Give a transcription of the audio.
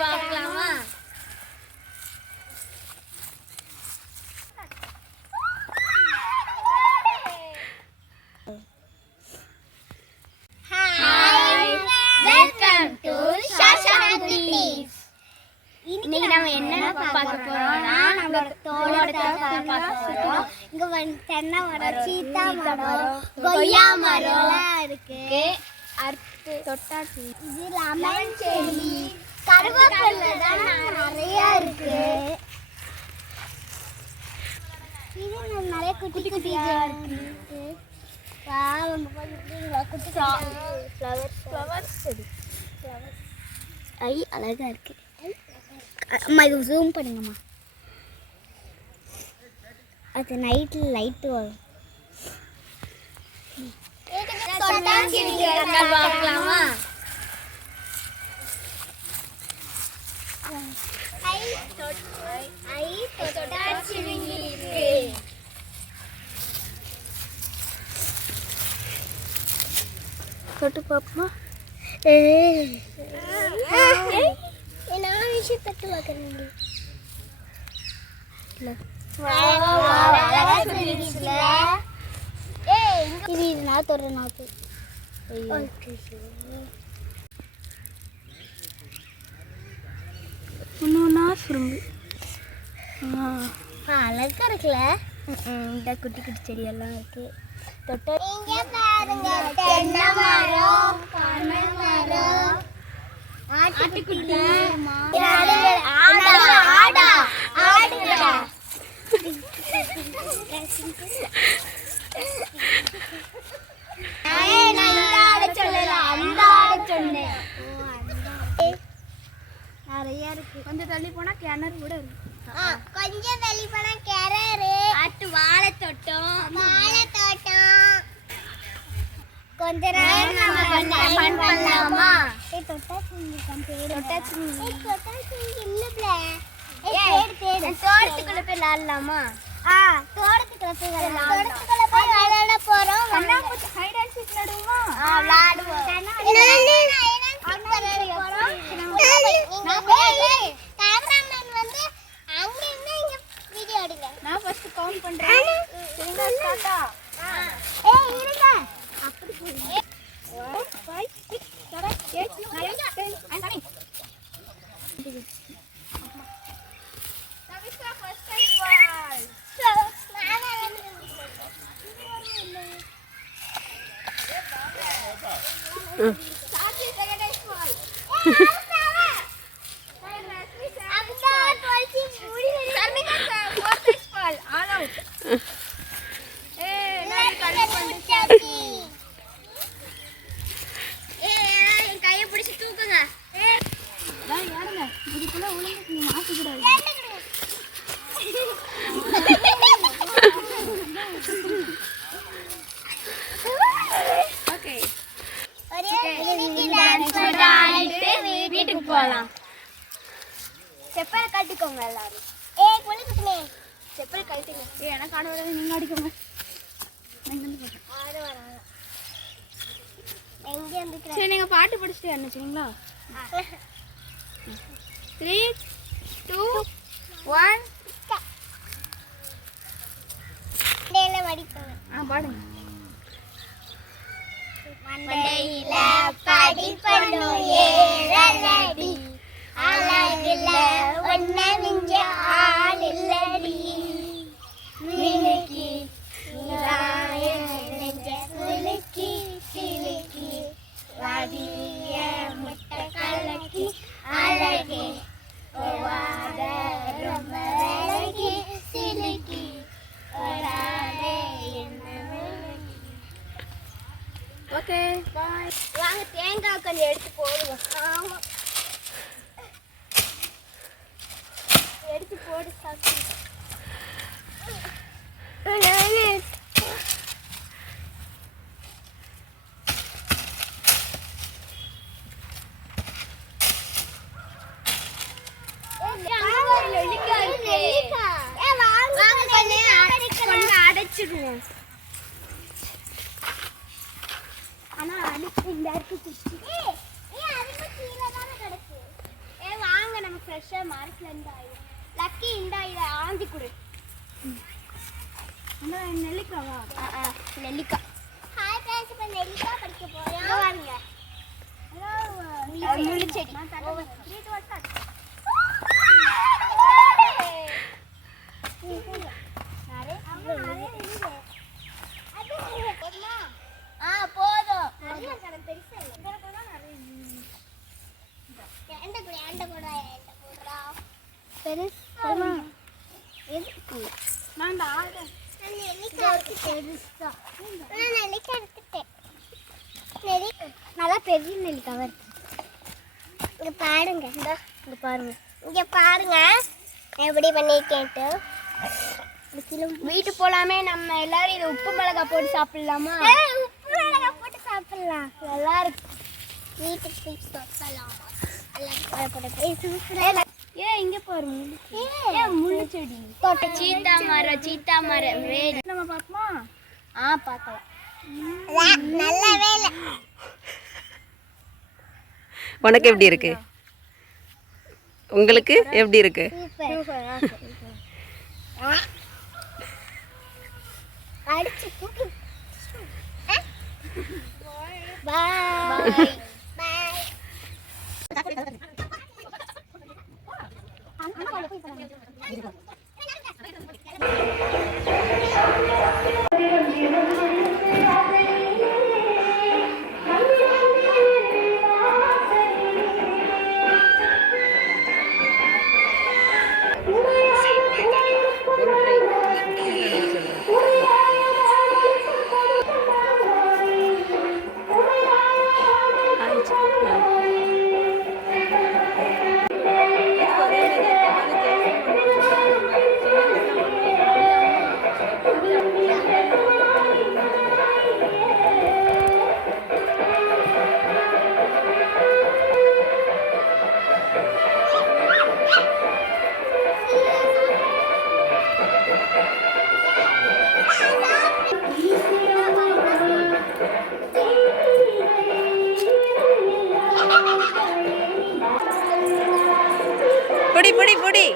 பார்க்கலாமா? இன்னைக்கு நம்ம என்ன பார்க்க போறோம்னா நம்மளோட தோட்டத்தை பார்க்க போறோம். இங்க வந்து தென்னை மரம், சீத்தா மரம், கொய்யா மரம் இருக்கு. அடுத்து தொட்டாச்சி, இது லெமன் செடி, கருவேப்பிலை தான் நிறைய இருக்கு. இது நிறைய குட்டி குட்டியா இருக்கு. வாங்க போய் குட்டி ஃப்ளவர்ஸ் செடி. ஐ அழகா இருக்கு. அம்மா இது ஜூம் பண்ணுங்கம்மா. அது நைட்டில் லைட்டு வரும். பார்க்கலாமா? தொட்டு பாப்போமா? நான் விஷயம் தட்டு பார்க்குறேன். இது நாத்தோட நாத்து ஒன்றுனா சுரும்பு அழகா இருக்குல்ல. இந்த குட்டி குட்டி செடியெல்லாம் இருக்கு. தொட்ட தென்னை மரம், பனை மரம், ஆட்டுக்குட்டி, நிறைய இருக்கு. கொஞ்சம் தள்ளி போனா கிணறு கூட இருக்கு. கொஞ்சம் தள்ளி போனா கிணறு, ஆட்டு வாழை தோட்டம், கொஞ்ச நேரம் நம்ம பண்ணலாமா? தோட்டத்துக்குள்ள போய் விளையாடலாமா? தோட்டத்துக்குள்ள போய் விளையாட போறோம். கேமராமேன் வந்து அங்க இருந்து இங்க வீடியோ எடுங்க. நான் ஃபர்ஸ்ட் கவுண்ட் பண்றேன். சரிங்களா? ஸ்டார்ட்டா? இருங்க. அப்படி போடுங்க. 1 5 6 7 8 9 10 I'm coming. Navishka first time ball. So, நான் சாச்சி second time ball. All out. கையை பிடிச்சி தூக்குங்க. இதுக்குள்ள உளுந்து மாட்டிக்கூடாது. வீட்டுக்கு போகலாம். செப்பல் கட்டிக்கோங்க எல்லாரும். குளிக்கட்டுமே. செப்பல் கட்டிங்க. எனக்கு ஆட வராது, நீங்க அடிக்கோங்க. சரி, நீங்க பாட்டு படிச்சுட்டு என்ன சரிங்களா? 3 2 1 பாடுங்க. மண்டையில படிப்பனு ஏறலடி, அழகுல ஒன்ன மிஞ்ச ஆள் இல்லடி, மினுக்கி நீராய நெஞ்ச குலுக்கி சிலுக்கி வாடிய முட்டை கலக்கி அழகே வாட ரொம்ப அழகி சிலுக்கி வராதே என்ன. Okay bye. வாங்க தேங்காய் கொஞ்சம் எடுத்து போடுவோம். ஆமா, எடுத்து போடு சாப்பிடு. அடைச்சிடுவோம். ஆனா அடிச்சு இந்த இடத்துக்கு லக்கி இந்த இதை ஆந்தி கொடு. நெல்லிக்காவா? நெல்லிக்காய். ஹாய் ஃப்ரெண்ட்ஸ், இப்போ நெல்லிக்காய் பறிக்க போறோம். வாங்க. முள்ளுச்செடி. போதும். நல்லா பெரிய நெல்லிக்காய் இருக்கு. இங்க பாருங்க, இங்க பாருங்க, இங்க பாருங்க எப்படி பண்ணிருக்கேன்ட்டு. வீட்டு போலாமே. நம்ம எல்லாரும் இது உப்பு மிளகாய் போட்டு சாப்பிடலாமா? உப்பு மிளகாய் போட்டு சாப்பிடலாம், நல்லா இருக்கு. வீட்டுக்கு சாப்பிடலாம். இங்க பாருங்க, முள்ளு செடி, சீத்தா மரம் வேறு. நம்ம பார்ப்போமா? பார்க்கலாம். நல்ல வேலை. உனக்கு எப்படி இருக்கு? உங்களுக்கு எப்படி இருக்கு? பாய். புடி புடி புடி.